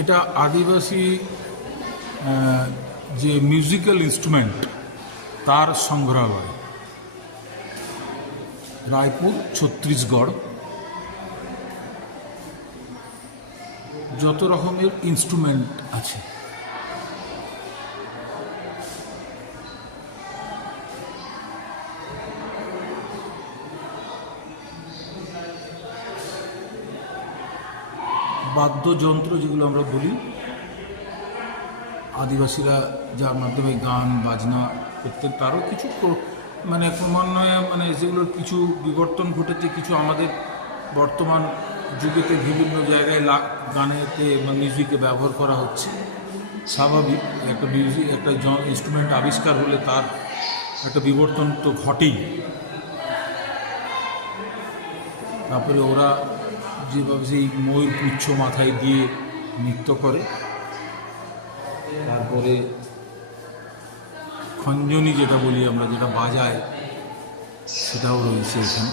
এটা আদিবাসী যে musical instrument তার সংগ্রহালয়, রায়পুর, ছত্তিশগড়। যত রকমের ইনস্ট্রুমেন্ট আছে, বাদ্যযন্ত্র যেগুলো আমরা বলি, আদিবাসীরা যার মাধ্যমে গান বাজনা করতেন, তারও কিছু মানে ক্রমান্বয়ে মানে যেগুলোর কিছু বিবর্তন ঘটেছে, কিছু আমাদের বর্তমান যুগেতে বিভিন্ন জায়গায় গানেতে বা মিউজিকে ব্যবহার করা হচ্ছে। স্বাভাবিক, একটা মিউজিক একটা ইনস্ট্রুমেন্ট আবিষ্কার হলে তার একটা বিবর্তন তো ঘটেই। তারপরে ওরা যেভাবে সেই ময়ূর পুচ্ছ মাথায় দিয়ে নৃত্য করে, তারপরে খঞ্জনি যেটা বলি আমরা, যেটা বাজায়, সেটাও রয়েছে এখানে।